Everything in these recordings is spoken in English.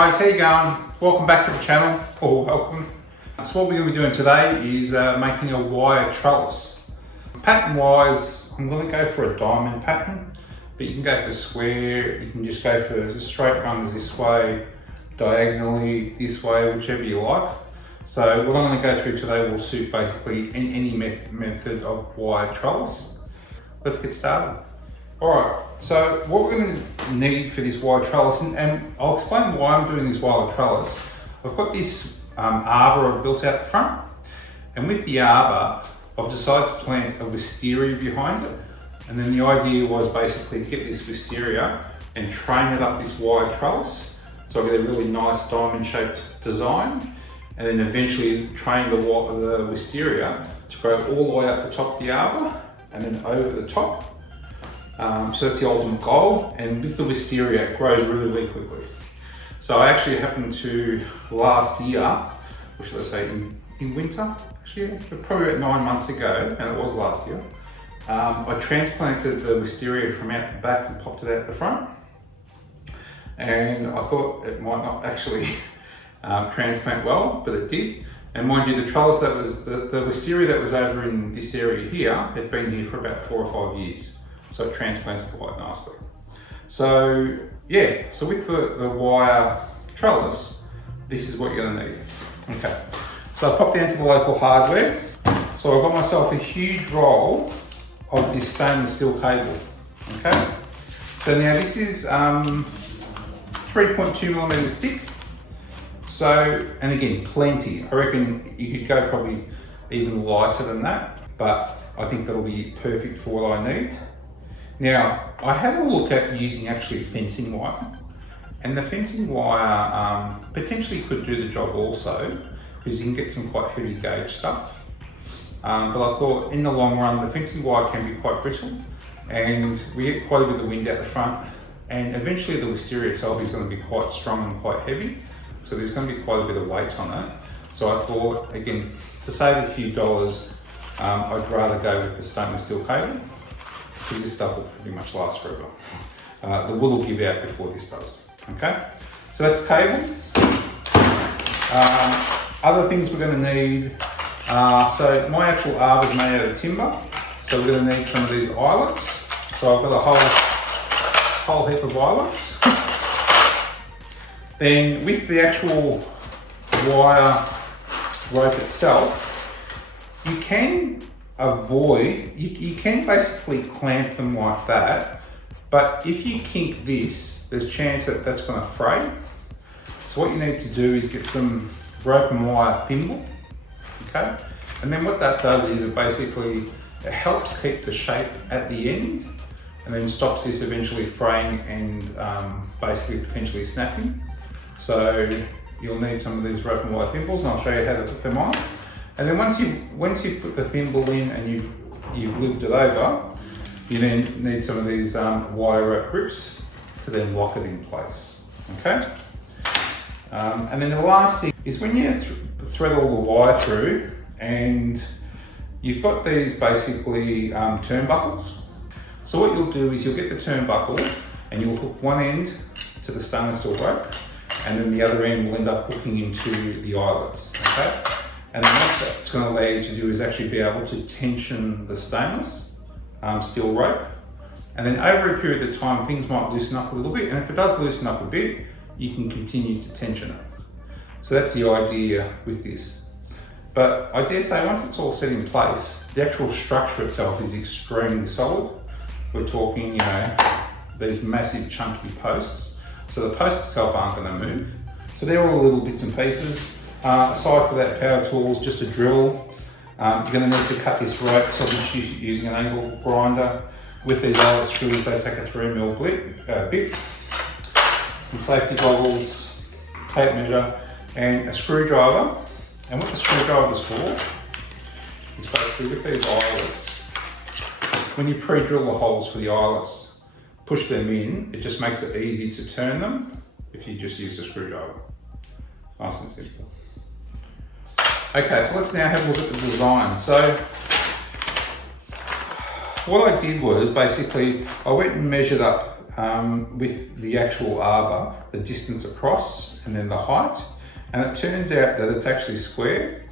guys, how you going? Welcome back to the channel, or welcome. So what we're going to be doing today is making a wire trellis. Pattern wise, I'm going to go for a diamond pattern, but you can go for square, you can just go for straight runs this way, diagonally this way, whichever you like. So what I'm going to go through today will suit basically any method of wire trellis. Let's get started. Alright, so what we're going to need for this wire trellis, and I'll explain why I'm doing this wire trellis. I've got this arbor I've built out the front, and with the arbor I've decided to plant a wisteria behind it. And then the idea was basically to get this wisteria and train it up this wire trellis, so I get a really nice diamond shaped design, and then eventually train the wisteria to grow all the way up the top of the arbor and then over the top. So that's the ultimate goal, and with the wisteria it grows really quickly. So I actually happened to last year, or should I say in winter, actually probably about 9 months ago, and it was last year, I transplanted the wisteria from out the back and popped it out the front. And I thought it might not actually transplant well, but it did. And mind you, the trellis that was, the wisteria that was over in this area here had been here for about 4 or 5 years. So it transplanted quite nicely. So yeah, so with the wire trellis, this is what you're gonna need. Okay, so I popped down to the local hardware. So I got myself a huge roll of this stainless steel cable. Okay, so now this is 3.2 millimeters thick. So, and again, plenty. I reckon you could go probably even lighter than that, but I think that'll be perfect for what I need. Now, I had a look at using actually fencing wire, and the fencing wire potentially could do the job also, because you can get some quite heavy gauge stuff. But I thought in the long run, the fencing wire can be quite brittle, and we get quite a bit of wind out the front, and eventually the wisteria itself is going to be quite strong and quite heavy, so there's going to be quite a bit of weight on that. So I thought, again, to save a few dollars, I'd rather go with the stainless steel cable, because this stuff will pretty much last forever. The wood will give out before this does. Okay, so that's cable. Other things we're going to need, so my actual arbor is made out of timber, so we're going to need some of these eyelets. So I've got a whole heap of eyelets. Then with the actual wire rope itself, you can avoid, you can basically clamp them like that, but if you kink this, there's a chance that that's going to fray. So what you need to do is get some rope and wire thimble, okay? And then what that does is it helps keep the shape at the end, and then stops this eventually fraying and basically potentially snapping. So you'll need some of these rope and wire thimbles, and I'll show you how to put them on. And then once you've put the thimble in and you've lived it over, you then need some of these wire rope grips to then lock it in place. Okay. And then the last thing is when you thread all the wire through, and you've got these basically turnbuckles. So what you'll do is you'll get the turnbuckle and you'll hook one end to the stainless steel rope, and then the other end will end up hooking into the eyelets. Okay. And then what that's going to allow you to do is actually be able to tension the stainless steel rope. And then over a period of time, things might loosen up a little bit. And if it does loosen up a bit, you can continue to tension it. So that's the idea with this. But I dare say once it's all set in place, the actual structure itself is extremely solid. We're talking, you know, these massive chunky posts. So the posts itself aren't going to move. So they're all little bits and pieces. Aside for that, power tools, just a drill. You're going to need to cut this rope, so I'm just using an angle grinder. With these eyelet screws, they take a 3mm bit, some safety goggles, tape measure, and a screwdriver. And what the screwdriver is for is basically with these eyelets, when you pre-drill the holes for the eyelets, push them in, it just makes it easy to turn them if you just use the screwdriver. Nice and simple. Okay, so let's now have a look at the design. So what I did was basically I went and measured up with the actual arbor, the distance across and then the height, and it turns out that it's actually square.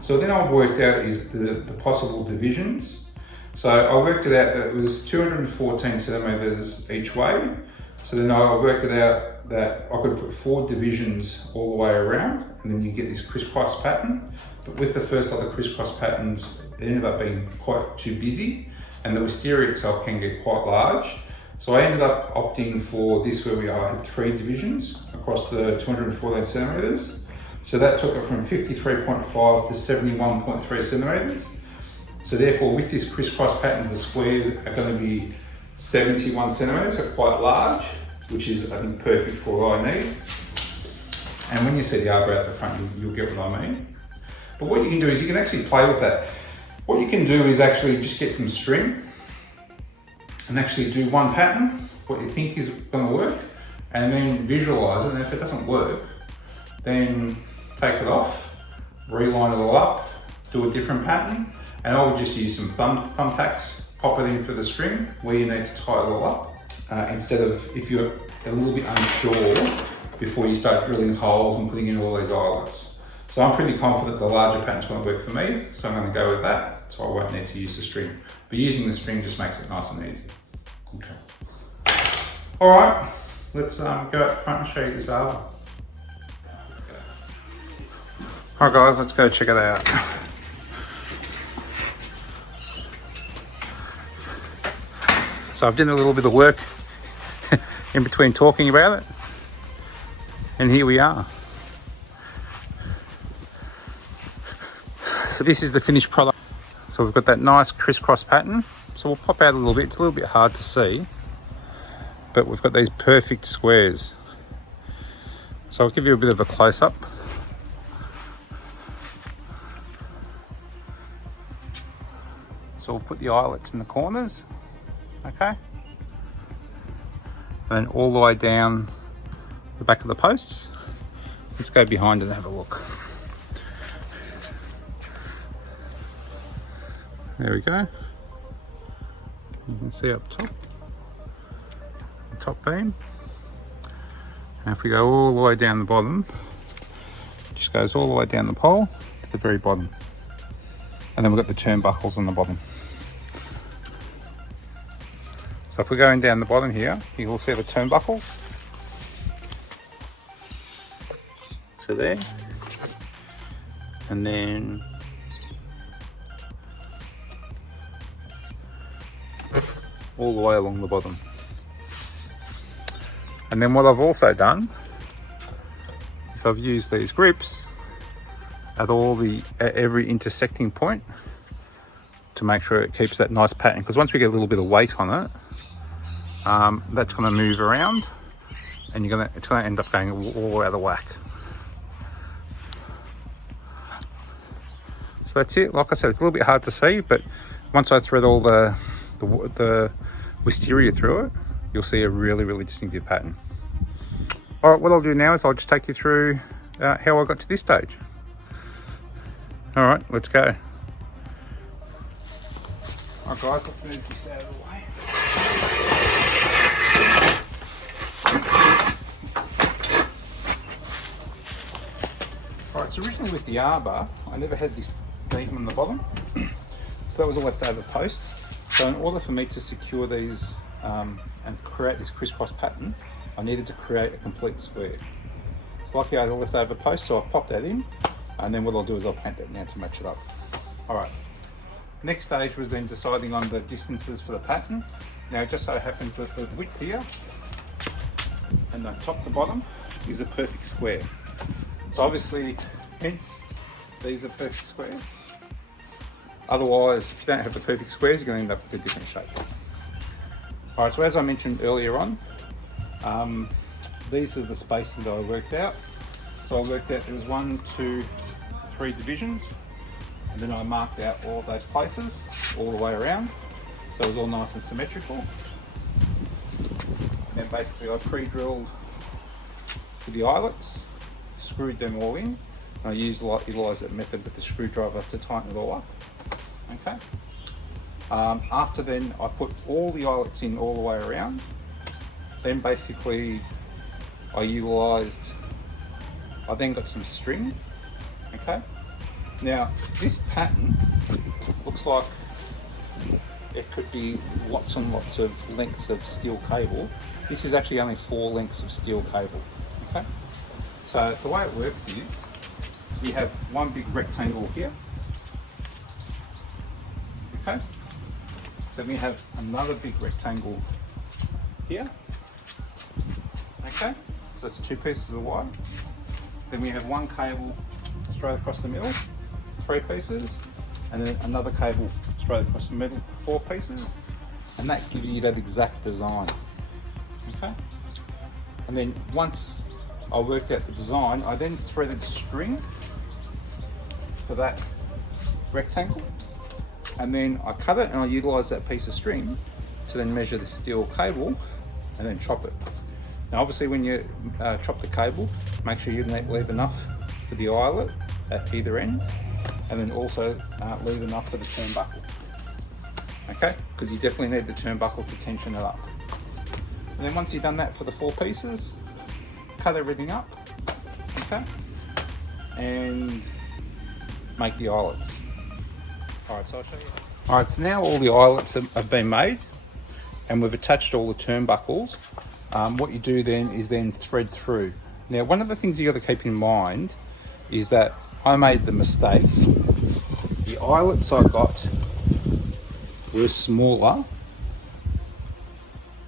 So then I've worked out is the possible divisions. So I worked it out that it was 214 centimeters each way. So then I worked it out that I could put 4 divisions all the way around, and then you get this crisscross pattern. But with the first lot of crisscross patterns, it ended up being quite too busy, and the wisteria itself can get quite large. So I ended up opting for this where I had 3 divisions across the 214 centimeters. So that took it from 53.5 to 71.3 centimeters. So therefore with this crisscross patterns, the squares are going to be 71 centimeters, so quite large, which is I think perfect for what I need. And when you see the arbor at the front, you'll get what I mean. But what you can do is you can actually play with that. What you can do is actually just get some string and actually do one pattern, what you think is going to work, and then visualize it. And if it doesn't work, then take it off, reline it all up, do a different pattern, and I would just use some thumbtacks, pop it in for the string where you need to tie it all up, instead of if you're a little bit unsure before you start drilling holes and putting in all these eyelets. So I'm pretty confident the larger pattern's going to work for me, so I'm going to go with that, so I won't need to use the string. But using the string just makes it nice and easy. Okay. All right, let's go up front and show you this arbor. Alright guys, let's go check it out. So I've done a little bit of work in between talking about it, and here we are. So this is the finished product. So we've got that nice crisscross pattern. So we'll pop out a little bit, it's a little bit hard to see, but we've got these perfect squares. So I'll give you a bit of a close-up. So we'll put the eyelets in the corners, okay? And then all the way down the back of the posts. Let's go behind and have a look. There we go. You can see up top, the top beam. And if we go all the way down the bottom, it just goes all the way down the pole to the very bottom. And then we've got the turnbuckles on the bottom. So if we're going down the bottom here, you will see the turnbuckles. So there. And then all the way along the bottom. And then what I've also done is I've used these grips at every intersecting point to make sure it keeps that nice pattern, because once we get a little bit of weight on it, that's going to move around and it's going to end up going all out of whack. So that's it. Like I said, it's a little bit hard to see, but once I thread all the wisteria through it, you'll see a really, really distinctive pattern. All right, what I'll do now is I'll just take you through how I got to this stage. All right, let's go. All right guys, let's move this out of the way. All right, so originally with the arbor, I never had this beam on the bottom. So that was a leftover post. So in order for me to secure these and create this crisscross pattern, I needed to create a complete square. It's lucky I had a leftover post, so I've popped that in, and then what I'll do is I'll paint that now to match it up. All right. Next stage was then deciding on the distances for the pattern. Now it just so happens that the width here and the top to bottom is a perfect square. So obviously, hence, these are perfect squares. Otherwise, if you don't have the perfect squares, you're going to end up with a different shape. All right, so as I mentioned earlier on, these are the spacing that I worked out. So I worked out there was 1, 2, 3 divisions, and then I marked out all of those places all the way around, so it was all nice and symmetrical. And then basically I pre-drilled for the eyelets, screwed them all in, and I utilised that method with the screwdriver to tighten it all up. Okay. After then, I put all the eyelets in all the way around, then basically I then got some string. Okay, now this pattern looks like it could be lots and lots of lengths of steel cable. This is actually only 4 lengths of steel cable. Okay, so the way it works is you have one big rectangle here. Okay, then we have another big rectangle here. Okay, so it's 2 pieces of wire. Then we have one cable straight across the middle, 3 pieces, and then another cable straight across the middle, 4 pieces, and that gives you that exact design. Okay, and then once I worked out the design, I then threaded string for that rectangle, and then I cut it and I utilised that piece of string to then measure the steel cable and then chop it. Now obviously when you chop the cable, make sure you leave enough for the eyelet at either end, and then also leave enough for the turnbuckle. Okay, because you definitely need the turnbuckle to tension it up. And then once you've done that for the 4 pieces, cut everything up, okay, and make the eyelets. Alright, so I'll show you. Alright, so now all the eyelets have been made and we've attached all the turnbuckles. What you do then is then thread through. Now one of the things you got to keep in mind is that I made the mistake. The eyelets I got were smaller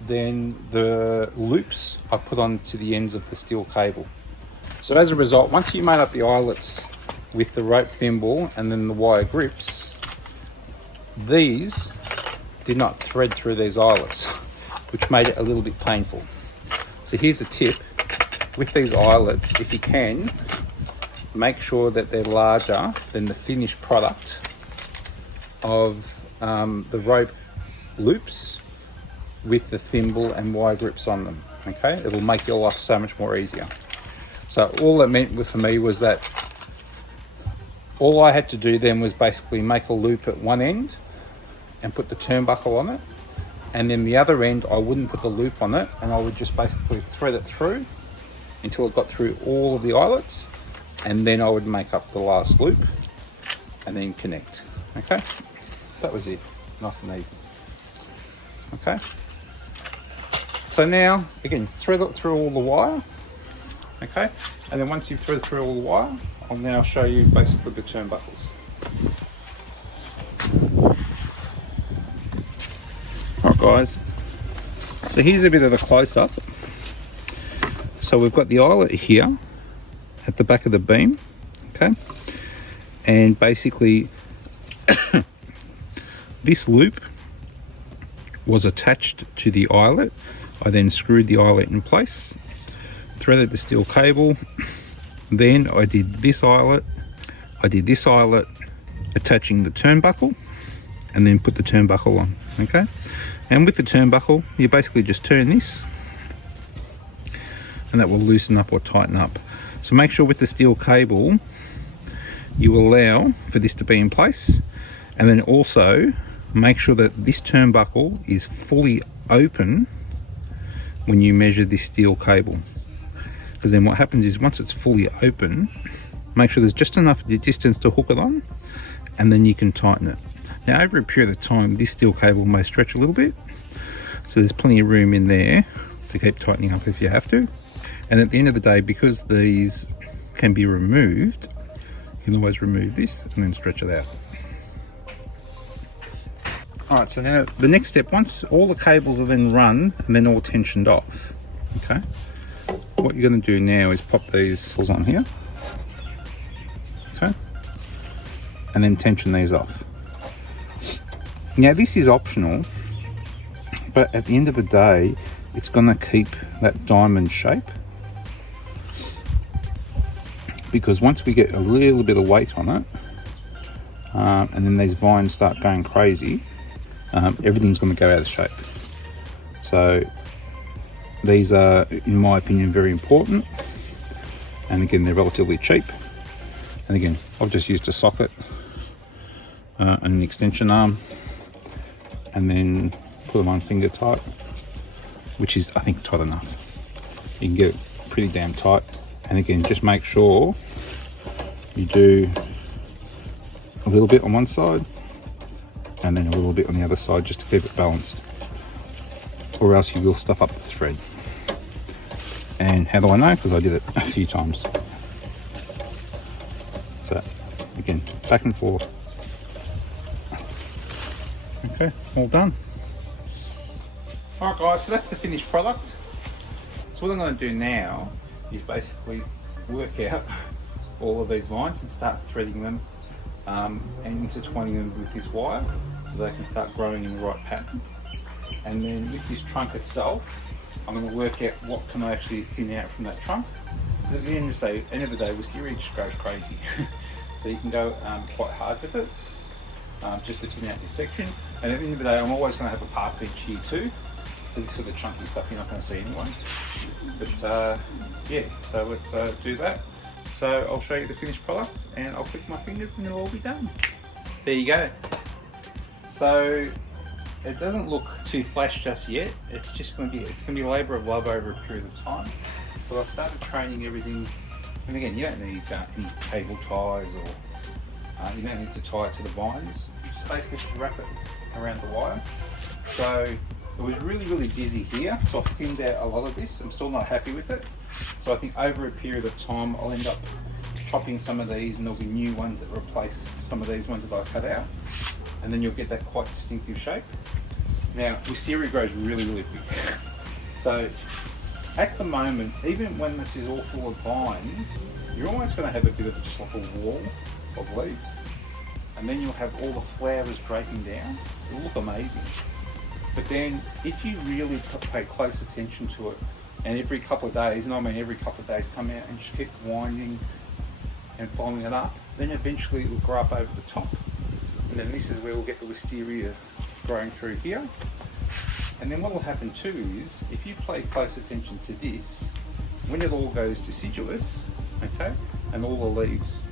than the loops I put onto the ends of the steel cable. So as a result, once you made up the eyelets with the rope thimble and then the wire grips, these did not thread through these eyelets, which made it a little bit painful. So here's a tip: with these eyelets, if you can, make sure that they're larger than the finished product of the rope loops with the thimble and wire grips on them. Okay, it'll make your life so much more easier. So all that meant for me was that all I had to do then was basically make a loop at one end and put the turnbuckle on it, and then the other end I wouldn't put the loop on it, and I would just basically thread it through until it got through all of the eyelets, and then I would make up the last loop and then connect. Okay, that was it, nice and easy. Okay, so now again, thread it through all the wire. Okay, and then once you've threaded through all the wire, I'll now show you basically the turnbuckles. Alright guys, so here's a bit of a close-up. So we've got the eyelet here at the back of the beam, okay, and basically this loop was attached to the eyelet. I then screwed the eyelet in place, threaded the steel cable, then I did this eyelet, attaching the turnbuckle, and then put the turnbuckle on. Okay, and with the turnbuckle you basically just turn this and that will loosen up or tighten up. So make sure with the steel cable you allow for this to be in place, and then also make sure that this turnbuckle is fully open when you measure this steel cable, because then what happens is once it's fully open, make sure there's just enough distance to hook it on, and then you can tighten it. Now over a period of time this steel cable may stretch a little bit, so there's plenty of room in there to keep tightening up if you have to. And at the end of the day, because these can be removed, you can always remove this and then stretch it out. Alright, so now the next step, once all the cables are then run and then all tensioned off, okay, what you're going to do now is pop these pulls on here, okay, and then tension these off. Now this is optional, but at the end of the day it's going to keep that diamond shape, because once we get a little bit of weight on it, and then these vines start going crazy, everything's going to go out of shape. So these are, in my opinion, very important, and again they're relatively cheap. And again, I've just used a socket and an extension arm, and then put them on finger tight which is, I think, tight enough. You can get it pretty damn tight. And again, just make sure you do a little bit on one side and then a little bit on the other side, just to keep it balanced, or else you will stuff up the thread. And how do I know? Because I did it a few times. So again, back and forth. Okay, all done. Alright guys, so that's the finished product. So what I'm going to do now is basically work out all of these lines and start threading them and intertwining them with this wire so they can start growing in the right pattern. And then with this trunk itself, I'm going to work out what can I actually thin out from that trunk. Because at the end of the day, Wisteria just goes crazy. So you can go quite hard with it, just to thin out this section. And at the end of the day, I'm always going to have a part bench here too. So this sort of chunky stuff you're not going to see anyway. But yeah, so let's do that. So I'll show you the finished product and I'll click my fingers and it'll all be done. There you go. So it doesn't look too flash just yet. It's just going to be a labour of love over a period of time. But I've started training everything. And again, you don't need any cable ties or you don't need to tie it to the vines. You just basically wrap it around the wire. So it was really busy here, so I thinned out a lot of this. I'm still not happy with it. So I think over a period of time, I'll end up chopping some of these and there'll be new ones that replace some of these ones that I cut out. And then you'll get that quite distinctive shape. Now, Wisteria grows really big. So at the moment, even when this is all full of vines, you're almost going to have a bit of just like a wall of leaves. And then you'll have all the flowers draping down. It'll look amazing. But then if you really pay close attention to it, and every couple of days, and I mean every couple of days, come out and just keep winding and following it up, then eventually it will grow up over the top. And then this is where we'll get the wisteria growing through here. And then what will happen too is, if you pay close attention to this, when it all goes deciduous, okay, and all the leaves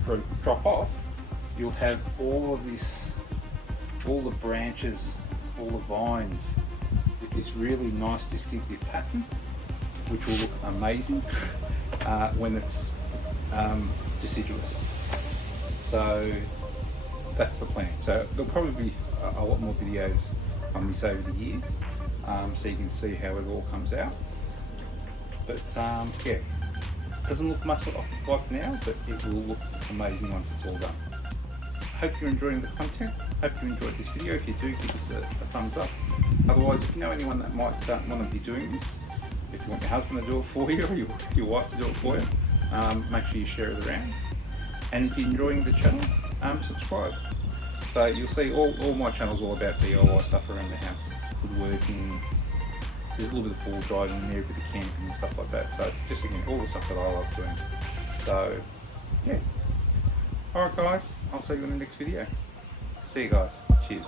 drop off, you'll have all of this, all the branches, all the vines with this really nice distinctive pattern, which will look amazing when it's deciduous. So that's the plan. So there'll probably be a lot more videos on this over the years, so you can see how it all comes out. But yeah, doesn't look much like now, but it will look amazing once it's all done. Hope you're enjoying the content. Hope you enjoyed this video. If you do, give us a thumbs up. Otherwise, if you know anyone that might want to be doing this, if you want your husband to do it for you or your wife to do it for you, make sure you share it around. And if you're enjoying the channel, subscribe. So you'll see all my channels all about DIY stuff around the house, woodworking. There's a little bit of ball driving in there, a bit of camping and stuff like that. So just again, all the stuff that I love doing. So yeah. Alright guys, I'll see you in the next video. See you guys. Cheers.